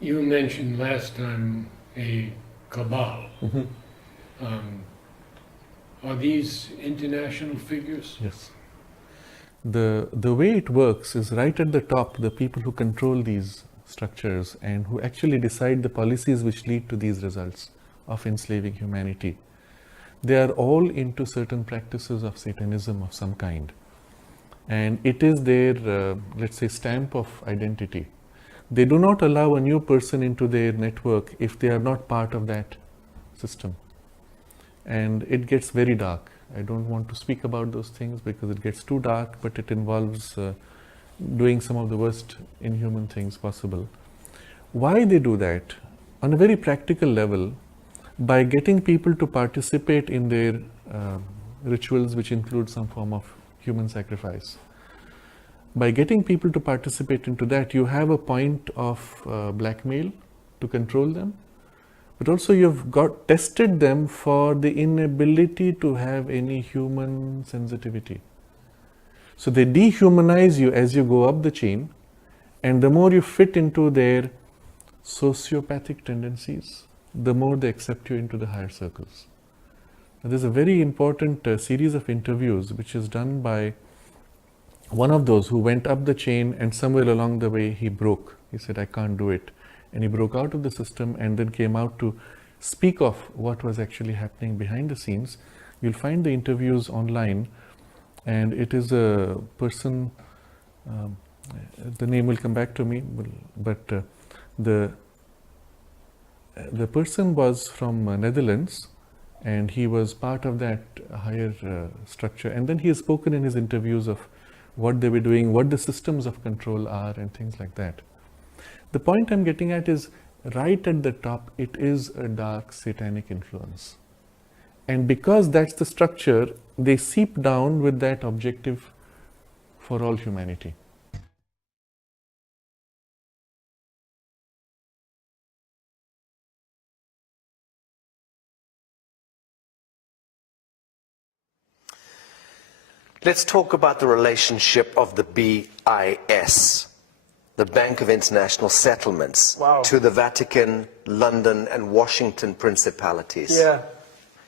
You mentioned last time a cabal. Are these international figures? Yes. The way it works is right at the top, the people who control these structures and who actually decide the policies which lead to these results of enslaving humanity. They are all into certain practices of Satanism of some kind. And it is their, let's say, stamp of identity. They do not allow a new person into their network if they are not part of that system. And it gets very dark. I don't want to speak about those things because it gets too dark, but it involves doing some of the worst inhuman things possible. Why they do that? On a very practical level, by getting people to participate in their rituals, which include some form of human sacrifice. By getting people to participate into that, you have a point of blackmail to control them, but also you've tested them for the inability to have any human sensitivity. So they dehumanize you as you go up the chain, and the more you fit into their sociopathic tendencies, the more they accept you into the higher circles. Now, there's a very important series of interviews which is done by one of those who went up the chain, and somewhere along the way he broke. He said, I can't do it. And he broke out of the system and then came out to speak of what was actually happening behind the scenes. You'll find the interviews online, and it is a person, the name will come back to me, but the person was from Netherlands, and he was part of that higher structure. And then he has spoken in his interviews of what they were doing, what the systems of control are, and things like that. The point I'm getting at is, right at the top, it is a dark satanic influence. And because that's the structure, they seep down with that objective for all humanity. Let's talk about the relationship of the BIS, the Bank of International Settlements, to the Vatican, London, and Washington principalities. Yeah.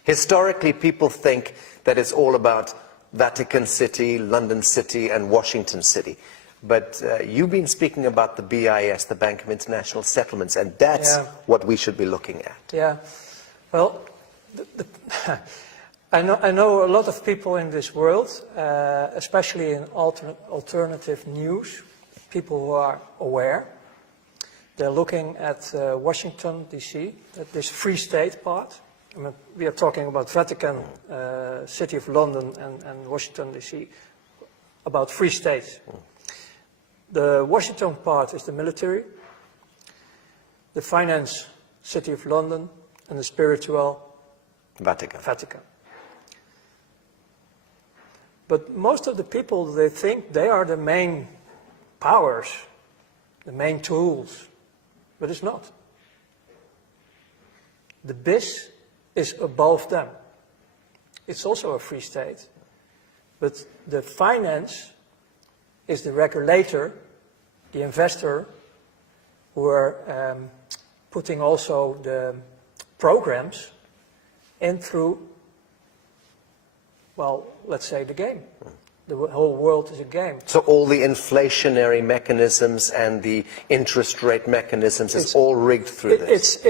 Historically, people think that it's all about Vatican City, London City, and Washington City. But you've been speaking about the BIS, the Bank of International Settlements, and that's what we should be looking at. Yeah. Well, I know a lot of people in this world, especially in alternative news, people who are aware. They're looking at Washington, D.C., at this Free State part. I mean, we are talking about Vatican, City of London, and Washington, D.C., about Free States. The Washington part is the military, the finance, City of London, and the spiritual, Vatican. But most of the people, they think they are the main powers, the main tools, but it's not. The BIS is above them. It's also a free state, but the finance is the regulator, the investor, who are putting also the programs in through, well, let's say the game. The whole world is a game. So all the inflationary mechanisms and the interest rate mechanisms is all rigged through this?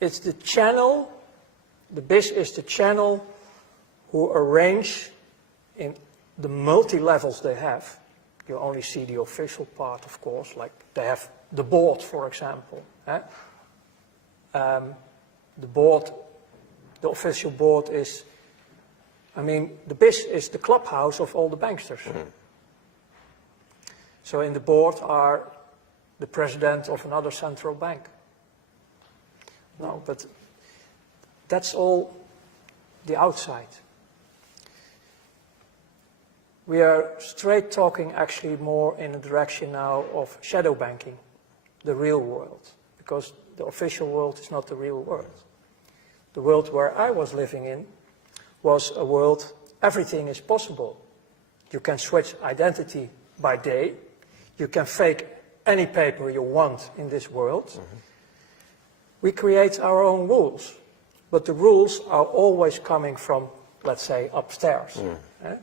It's the channel, the BIS is the channel who arrange in the multi-levels they have. You only see the official part, of course, like they have the board, for example. The board, the official board is, I mean, the BIS is the clubhouse of all the banksters. So in the board are the president of another central bank. No, but that's all the outside. We are straight talking actually more in the direction now of shadow banking, the real world, because the official world is not the real world. The world where I was living in was a world, everything is possible. You can switch identity by day, you can fake any paper you want in this world, we create our own rules. But the rules are always coming from, let's say, upstairs. Eh?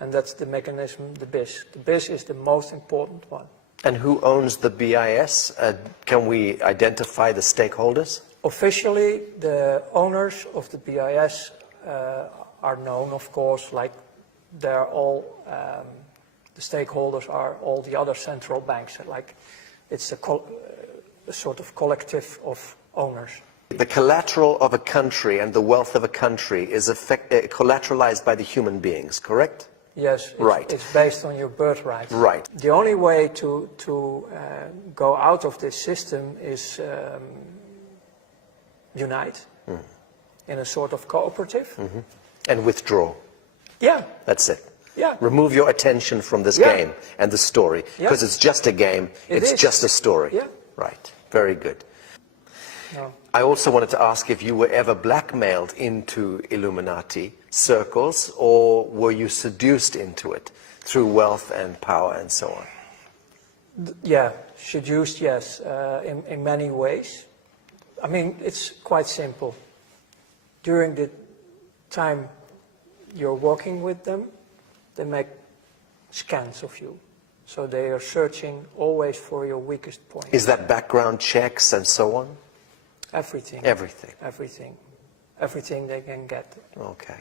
And that's the mechanism, the BIS. The BIS is the most important one. And who owns the BIS? Can we identify the stakeholders? Officially, the owners of the BIS are known, of course, like they're all, the stakeholders are all the other central banks. Like it's a sort of collective of owners. The collateral of a country and the wealth of a country is collateralized by the human beings, correct? Yes, Right. It's based on your birthright. Right. The only way to go out of this system is unite in a sort of cooperative. And withdraw. Yeah, That's it. yeah. Remove your attention from this Yeah. game and the story. Yeah. Because it's just a game, It it's is. just a story. Yeah. Right. Very good. No. I also wanted to ask if you were ever blackmailed into Illuminati circles, or were you seduced into it through wealth and power and so on? Yeah, seduced, yes, in many ways. I mean, it's quite simple. During the time you're working with them, they make scans of you. So they are searching always for your weakest point. Is that background checks and so on? Everything. Everything. Everything. Everything they can get. Okay.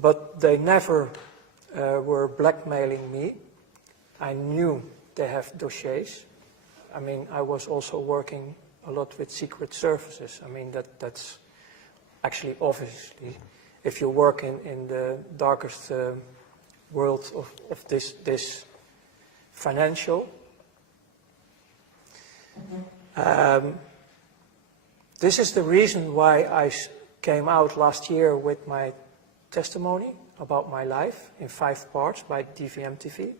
But they never were blackmailing me. I knew they have dossiers. I mean, I was also working a lot with secret services. I mean, that's actually obviously, if you work in the darkest world of this financial, this is the reason why I came out last year with my testimony about my life in 5 parts by DVM TV,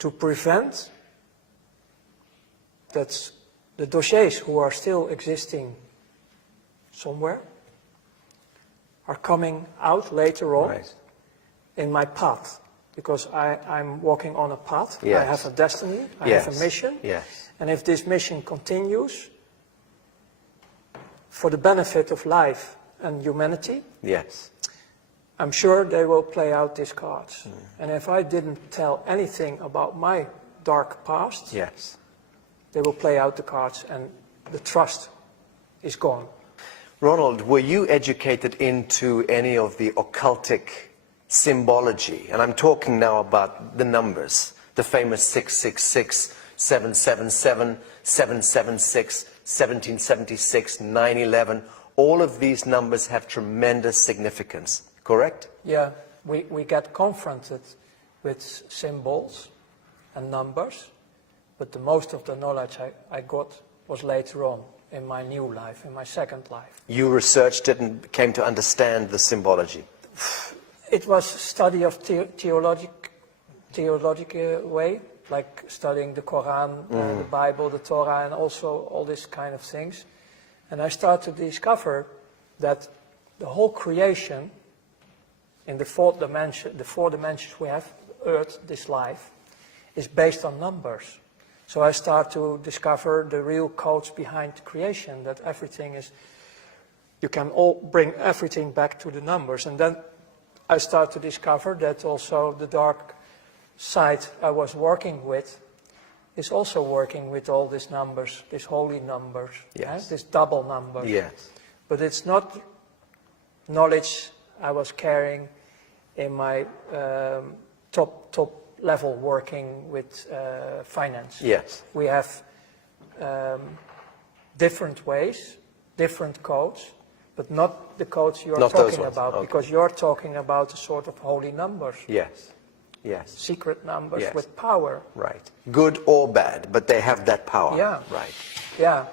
to prevent that the dossiers who are still existing somewhere are coming out later on Right. in my path, because I'm walking on a path. Yes. I have a destiny, I Yes. have a mission, Yes. and if this mission continues for the benefit of life and humanity, Yes. I'm sure they will play out these cards. And if I didn't tell anything about my dark past, Yes. they will play out the cards and the trust is gone. Ronald, were you educated into any of the occultic symbology? And I'm talking now about the numbers, the famous 666, 777, 776, 1776, 9/11. All of these numbers have tremendous significance, correct? Yeah, we get confronted with symbols and numbers, but the most of the knowledge I got was later on in my new life, in my second life. You researched it and came to understand the symbology. It was study of theological way, like studying the Quran, the Bible, the Torah, and also all these kind of things. And I started to discover that the whole creation in the 4th dimension, the 4 dimensions we have, Earth, this life, is based on numbers. So I start to discover the real codes behind creation, that everything is, you can all bring everything back to the numbers. And then I start to discover that also the dark side I was working with is also working with all these numbers, these holy numbers, Yes. these double numbers. Yes. But it's not knowledge I was carrying in my top level working with finance. Yes. We have different ways, different codes, but not the codes you're Not those talking ones, about, okay. because you're talking about a sort of holy numbers, Yes. Yes. secret numbers Yes. with power. Right. Good or bad, but they have that power. Yeah. Right. Yeah.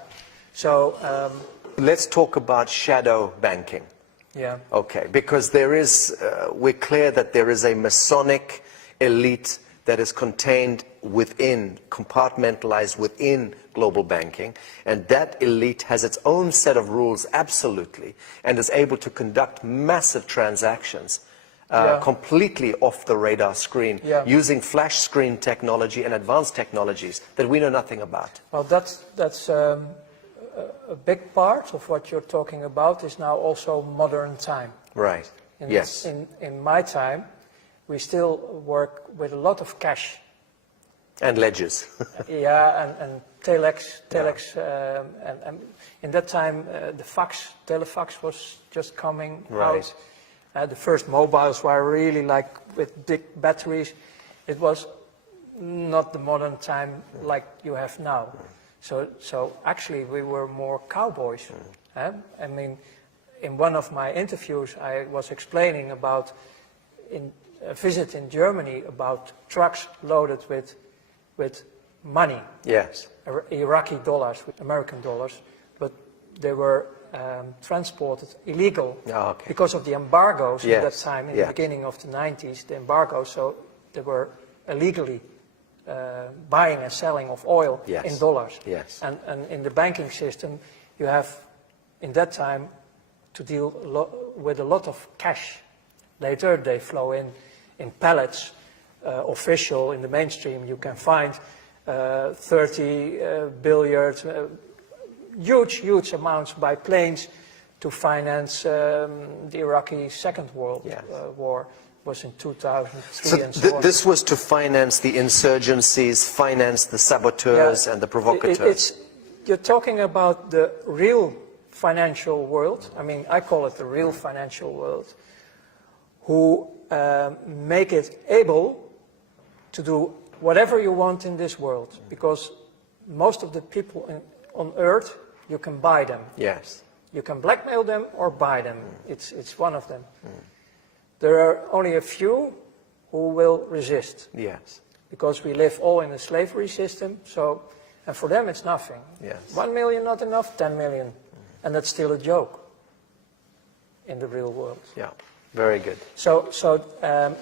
So, Let's talk about shadow banking. yeah. Okay, because there is, we're clear that there is a Masonic elite that is contained within, compartmentalized within global banking, and that elite has its own set of rules, absolutely, and is able to conduct massive transactions completely off the radar screen, using flash screen technology and advanced technologies that we know nothing about. Well, that's a big part of what you're talking about is now also modern time. Right. Yes. In my time, we still work with a lot of cash. And ledgers. And telex, and in that time the telefax was just coming out. The first mobiles were really like with big batteries. It was not the modern time like you have now. So actually we were more cowboys. I mean, in one of my interviews I was explaining about a visit in Germany about trucks loaded with money. Yes. Iraqi dollars, American dollars, but they were transported illegal because of the embargoes at that time, in the beginning of the 90s, the embargoes, so they were illegally buying and selling of oil in dollars. Yes. And in the banking system, you have, in that time, to deal with a lot of cash. Later, they flow in pallets, official, in the mainstream, you can find 30 billion, huge amounts by planes to finance the Iraqi Second World War. Was in 2003 and so on. This was to finance the insurgencies, finance the saboteurs and the provocateurs. You're talking about the real financial world. I mean, I call it the real financial world, who make it able to do whatever you want in this world, because most of the people on Earth, you can buy them. Yes. You can blackmail them or buy them. It's one of them. There are only a few who will resist. Yes. Because we live all in a slavery system, and for them it's nothing. Yes. 1 million not enough, 10 million. And that's still a joke in the real world. Yeah, very good.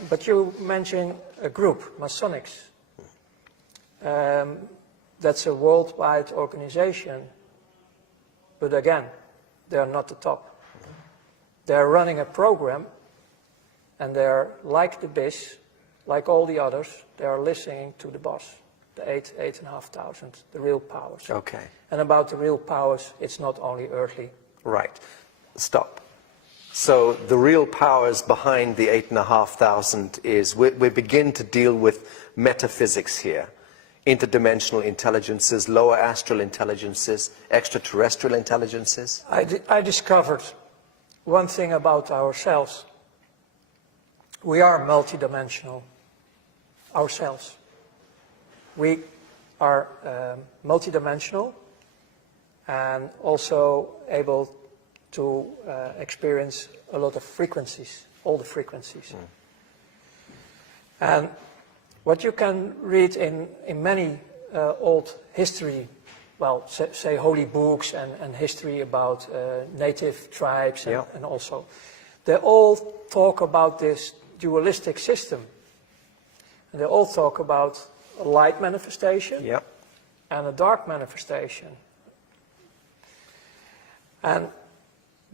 But you mentioned a group, Masonics. That's a worldwide organization. But again, they are not the top. They are running a program, and they are like the BIS, like all the others, they are listening to the boss, the 8,500, the real powers. Okay. And about the real powers, it's not only earthly. Right. Stop. So the real powers behind the 8,500 is, we begin to deal with metaphysics here. Interdimensional intelligences, lower astral intelligences, extraterrestrial intelligences. I discovered one thing about ourselves. We are multidimensional, ourselves. We are multidimensional and also able to experience a lot of frequencies, all the frequencies. And what you can read in many old history, well, say holy books and history about native tribes and also, they all talk about this dualistic system. And they all talk about a light manifestation and a dark manifestation. And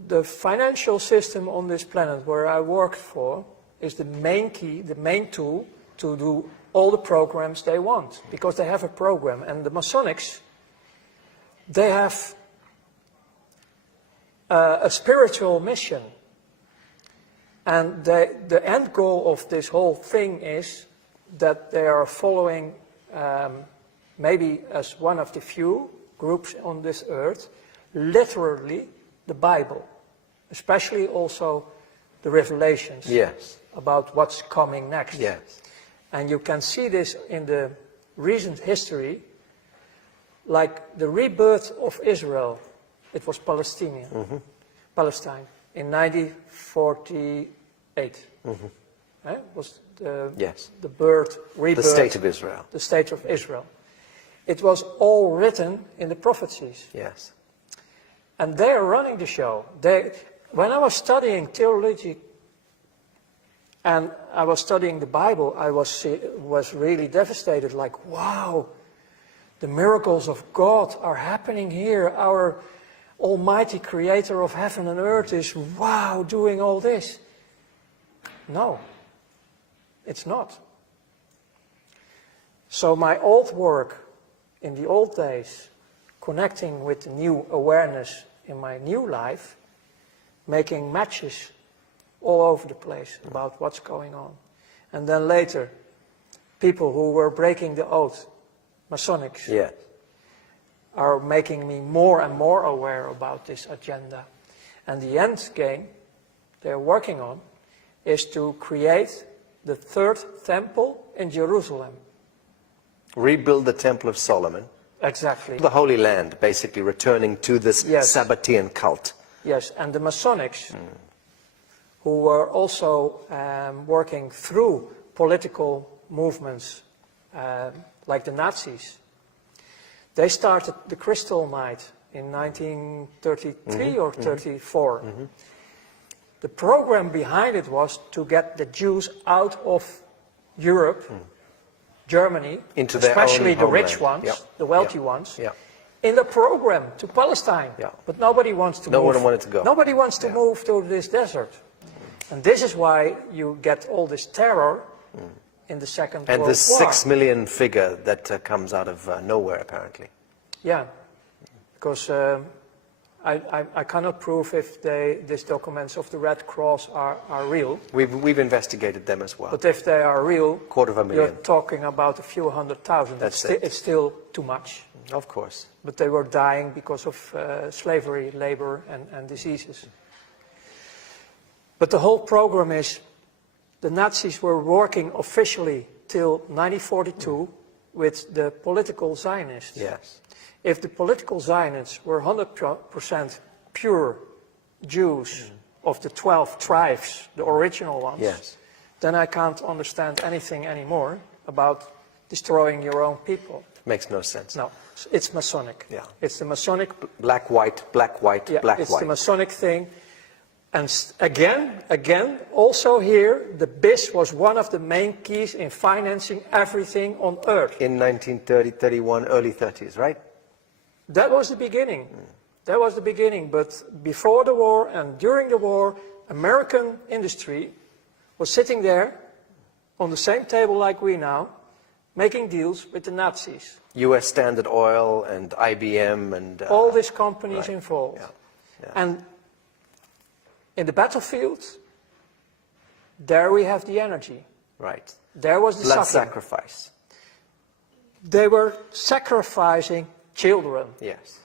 the financial system on this planet where I worked for is the main key, the main tool to do all the programs they want, because they have a program. And the Masonics, they have a spiritual mission. And the end goal of this whole thing is that they are following, maybe as one of the few groups on this earth, literally the Bible, especially also the Revelations about what's coming next. Yes. And you can see this in the recent history, like the rebirth of Israel. It was Palestine in 1948. Was the rebirth. The state of Israel. The state of Israel. It was all written in the prophecies. Yes. And they are running the show. When I was studying theology and I was studying the Bible, I was really devastated, like, wow, the miracles of God are happening here. Our almighty creator of heaven and earth is, wow, doing all this. No, it's not. So my old work in the old days, connecting with the new awareness in my new life, making matches all over the place about what's going on. And then later, people who were breaking the oath, Masonics, Yeah. are making me more and more aware about this agenda. And the end game they're working on is to create the third temple in Jerusalem. Rebuild the Temple of Solomon. Exactly. The Holy Land, basically returning to this Yes. Sabbatean cult. Yes, and the Masonics, who were also working through political movements like the Nazis, they started the Crystal Night in 1933 or 34. The program behind it was to get the Jews out of Europe, Germany, Into their especially own the rich homeland. ones, Yep. the wealthy Yep. ones, Yeah. in the program to Palestine. Yeah. But nobody wants to No move. one wanted to go. Nobody wants to move to this desert. And this is why you get all this terror in the Second And World this War. 6 million figure that comes out of nowhere, apparently. Yeah, because I cannot prove if these documents of the Red Cross are real. We've investigated them as well. But if they are real, 250,000. you're talking about a few 100,000. That's It's still too much. Of course. But they were dying because of slavery, labor, and diseases. But the whole program is, the Nazis were working officially till 1942 with the political Zionists. Yes. If the political Zionists were 100% pure Jews of the 12 tribes, the original ones, Yes. then I can't understand anything anymore about destroying your own people. Makes no sense. No, it's Masonic. Yeah. It's the Masonic, Black, white, black, white, yeah, black, it's white. the Masonic thing. And again, also here, the BIS was one of the main keys in financing everything on earth. In 1930, 31, early 30s, right? That was the beginning. That was the beginning. But before the war and during the war, American industry was sitting there on the same table like we now, making deals with the Nazis. U.S. Standard Oil and IBM and... All these companies right. involved. Yeah. Yeah. And in the battlefield, there we have the energy. Right. There was the Blood suffering. sacrifice. They were sacrificing children Yes.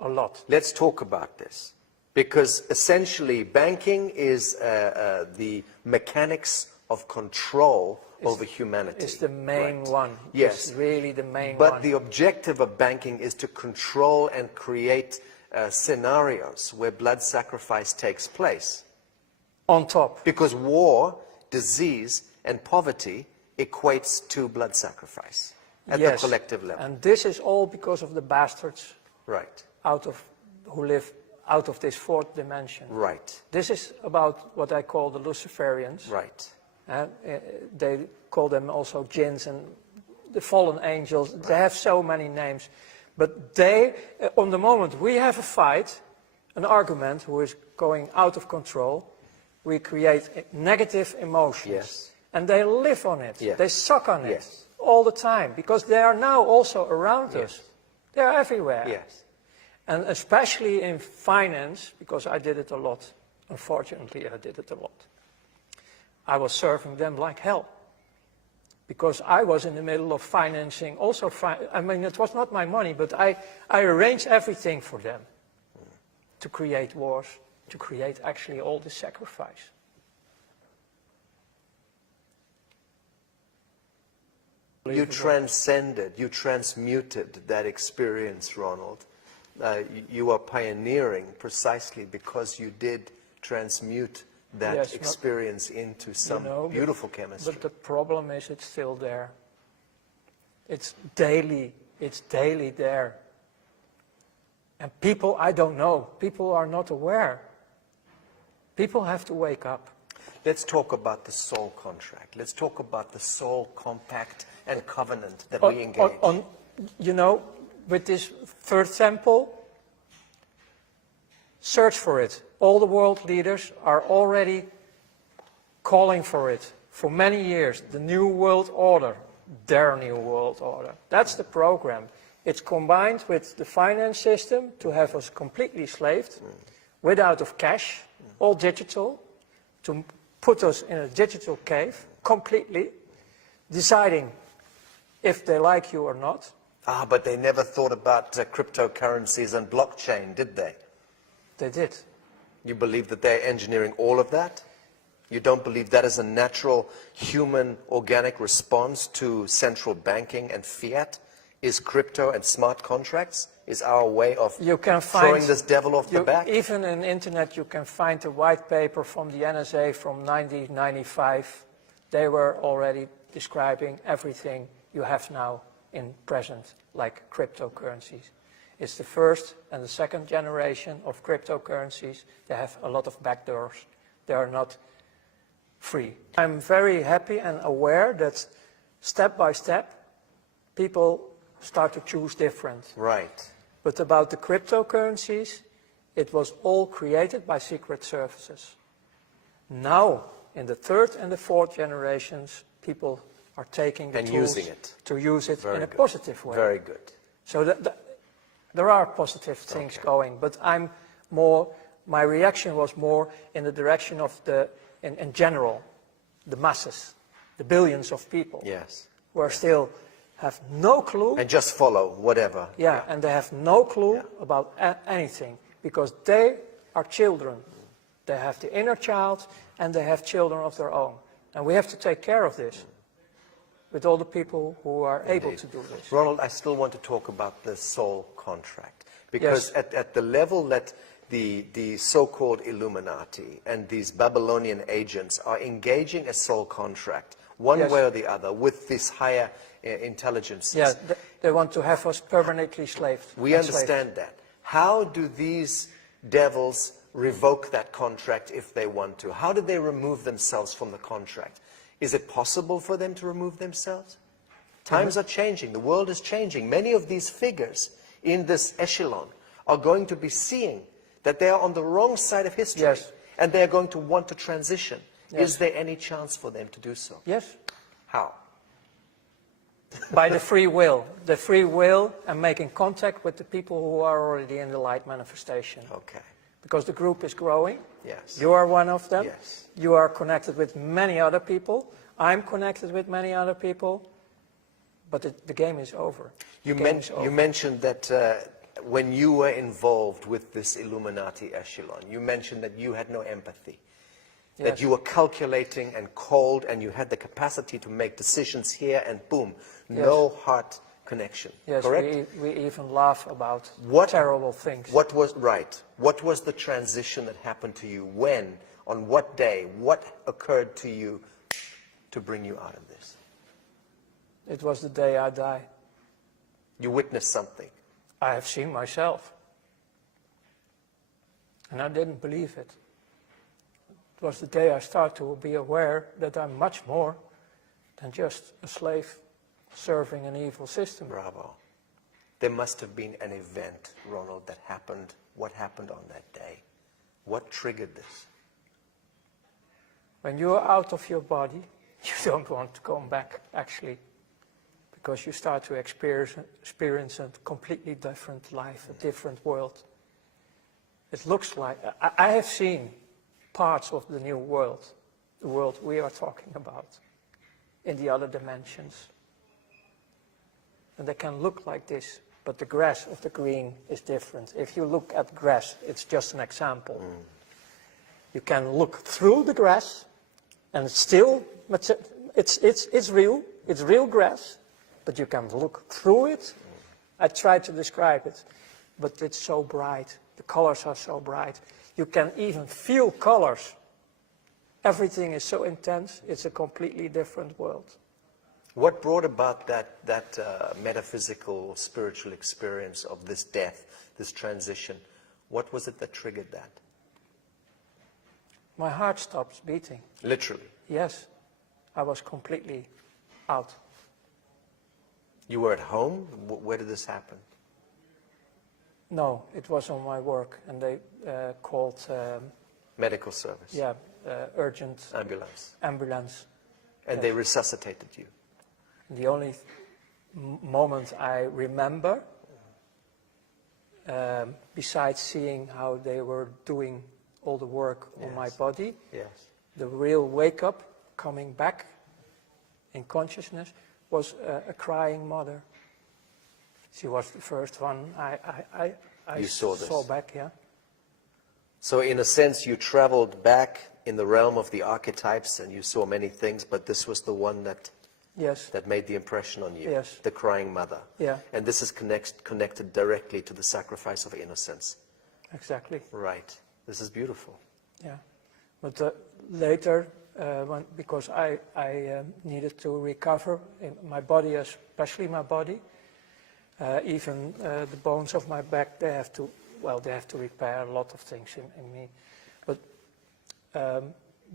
a lot. Let's talk about this. Because essentially banking is the mechanics of control over humanity. It's the main Right. one. Yes. It's really the main But one. the objective of banking is to control and create scenarios where blood sacrifice takes place. On top. Because war, disease, and poverty equates to blood sacrifice at Yes. the collective level. And this is all because of the bastards Right, who live out of this fourth dimension. right, This is about what I call the Luciferians. right. And they call them also jinns and the fallen angels. They have so many names. But they, on the moment we have a fight, an argument who is going out of control, we create negative emotions. Yes. And they live on it. Yes. They suck on it Yes. all the time because they are now also around us. They are everywhere. Yes. And especially in finance, because I did it a lot. Unfortunately, I did it a lot. I was serving them like hell. Because I was in the middle of financing also, I mean, it was not my money, but I arranged everything for them to create wars, to create actually all this sacrifice. You transcended, you transmuted that experience, Ronald. You are pioneering precisely because you did transmute that Yes, experience into some beautiful chemistry. But the problem is it's still there. It's daily there. And people, I don't know, people are not aware. People have to wake up. Let's talk about the soul contract. Let's talk about the soul compact and covenant that we engage. You know, with this third temple, search for it. All the world leaders are already calling for it for many years, the New World Order, their New World Order. That's the program. It's combined with the finance system to have us completely slaved, without of cash, all digital, to put us in a digital cave, completely, deciding if they like you or not. Ah, but they never thought about cryptocurrencies and blockchain, did they? They did. You believe that they're engineering all of that? You don't believe that is a natural human organic response to central banking and fiat? Is crypto and smart contracts? Is our way of throwing this devil off the back? Even on the internet you can find a white paper from the NSA from 1995. They were already describing everything you have now in present, like cryptocurrencies. It's the first and the second generation of cryptocurrencies. They have a lot of backdoors. They are not free. I'm very happy and aware that step by step people start to choose different. Right. But about the cryptocurrencies, it was all created by secret services. Now, in the third and the fourth generations, people are taking the tools to use it in a positive way. Very good. So there are positive things going, but my reaction was more in the direction of in general, the masses, the billions of people who are still have no clue. And just follow whatever. Yeah, and they have no clue about anything because they are children. They have the inner child and they have children of their own. And we have to take care of this with all the people who are able to do this. Ronald, I still want to talk about the soul contract because at the level that the so-called Illuminati and these Babylonian agents are engaging a soul contract, one way or the other, with this higher intelligences. Yeah, they want to have us permanently slaved. We understand that. How do these devils revoke that contract if they want to? How do they remove themselves from the contract? Is it possible for them to remove themselves? Times are changing. The world is changing. Many of these figures in this echelon are going to be seeing that they are on the wrong side of history and they are going to want to transition. Is there any chance for them to do so? Yes. How? By the free will and making contact with the people who are already in the light manifestation. Okay. Because the group is growing. Yes. You are one of them. Yes. You are connected with many other people. I'm connected with many other people. But the game is over. You mentioned that when you were involved with this Illuminati echelon, you mentioned that you had no empathy. That you were calculating and cold and you had the capacity to make decisions here and boom, no heart connection. Yes, correct? We even laugh about terrible things. What was the transition that happened to you? When? On what day? What occurred to you to bring you out of this? It was the day I died. You witnessed something. I have seen myself. And I didn't believe it. It was the day I started to be aware that I'm much more than just a slave serving an evil system. Bravo. There must have been an event, Ronald, that happened. What happened on that day? What triggered this? When you're out of your body, you don't want to come back, actually. Because you start to experience a completely different life, a different world. It looks like, I have seen parts of the new world, the world we are talking about, in the other dimensions. And they can look like this, but the grass of the green is different. If you look at grass, it's just an example. You can look through the grass, and it's still, it's real grass, but you can look through it. I tried to describe it, but it's so bright. The colors are so bright. You can even feel colors. Everything is so intense, it's a completely different world. What brought about that metaphysical, spiritual experience of this death, this transition? What was it that triggered that? My heart stopped beating. Literally? Yes. I was completely out. You were at home? Where did this happen? No, it was on my work, and they called... medical service? Yeah, urgent Ambulance. ambulance. And Yes. they resuscitated you. The only moment I remember, besides seeing how they were doing all the work on my Yes. body, Yes. the real wake-up, coming back in consciousness, was a crying mother. She was the first one I You saw this. back, yeah. So in a sense, you traveled back in the realm of the archetypes and you saw many things, but this was the one that Yes, made the impression on you. Yes. The crying mother. Yeah. And this is connected directly to the sacrifice of innocence. exactly, Right. This is beautiful. yeah. But later, because I needed to recover in my body, especially my body, even the bones of my back, they have to repair a lot of things in me. But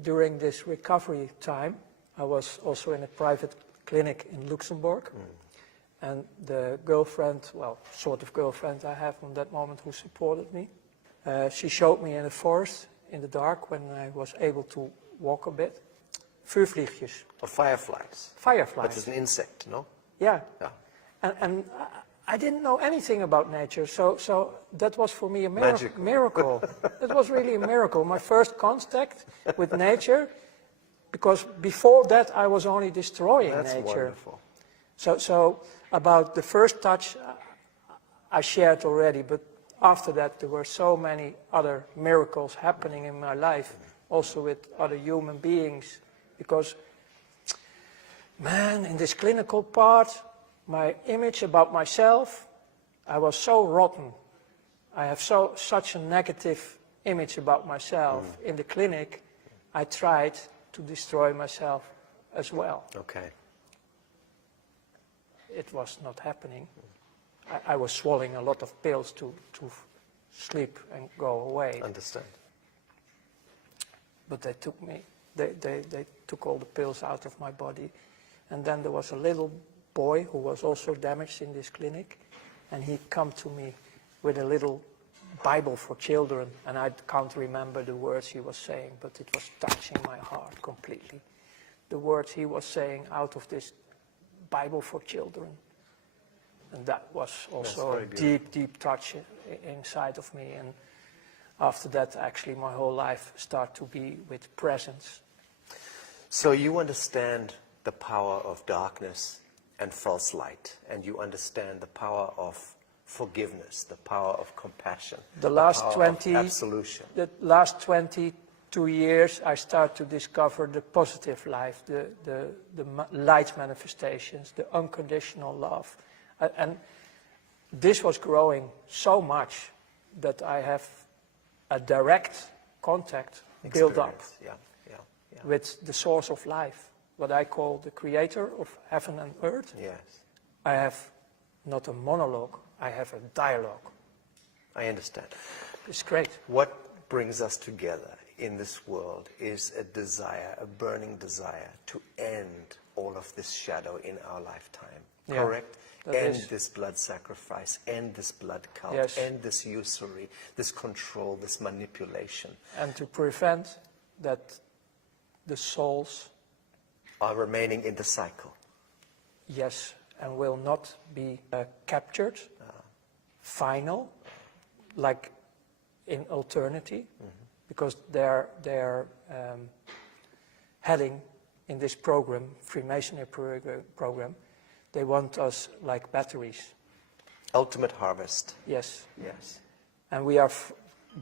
during this recovery time, I was also in a private clinic in Luxembourg. And the girlfriend, well, sort of girlfriend I have from that moment who supported me, she showed me in the forest, in the dark, when I was able to walk a bit, vuurvliegjes, Or fireflies. fireflies. But it's an insect, no? Yeah. Yeah. And I didn't know anything about nature, so that was for me a Magical. miracle. It was really a miracle. My first contact with nature, because before that I was only destroying That's nature. wonderful. So about the first touch, I shared already, but after that there were so many other miracles happening in my life, also with other human beings, because, man, in this clinical part, my image about myself, I was so rotten. I have such a negative image about myself. In the clinic, I tried to destroy myself as well. Okay. It was not happening. I was swallowing a lot of pills to sleep and go away. Understand. But they took me, they took all the pills out of my body. And then there was a little boy who was also damaged in this clinic. And he come to me with a little Bible for children. And I can't remember the words he was saying, but it was touching my heart completely. The words he was saying out of this Bible for children. And that was also a very beautiful. deep touch inside of me. And after that, actually, my whole life started to be with presence. So you understand the power of darkness and false light, and you understand the power of forgiveness, the power of compassion, The last power 20 of absolution. The last 22 years, I start to discover the positive life, the light manifestations, the unconditional love. And this was growing so much that I have a direct contact built up Experience. Yeah. with the source of life, what I call the creator of heaven and earth. Yes. I have not a monologue, I have a dialogue. I understand. It's great. What brings us together in this world is a desire, a burning desire to end all of this shadow in our lifetime. Yeah, Correct? that End is. this blood sacrifice, end this blood cult, Yes. end this usury, this control, this manipulation. And to prevent that the souls, Are remaining in the cycle. yes, and will not be captured, final, like in alternity, because they're heading in this program, Freemasonry program, they want us like batteries, Ultimate harvest. yes. Yes. And we are,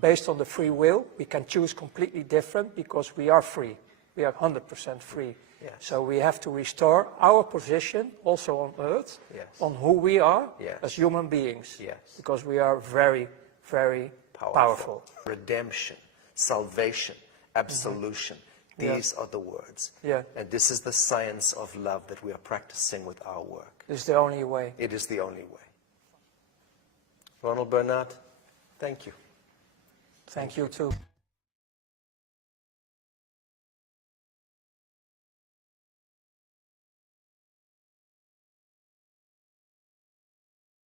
based on the free will, we can choose completely different because we are free. We are 100% free. Yes. So we have to restore our position also on earth, Yes. on who we are Yes. as human beings. Yes. Because we are very, very powerful. Redemption, salvation, absolution. These are the words. Yeah. And this is the science of love that we are practicing with our work. This is the only way. It is the only way. Ronald Bernard, thank you. Thank you too.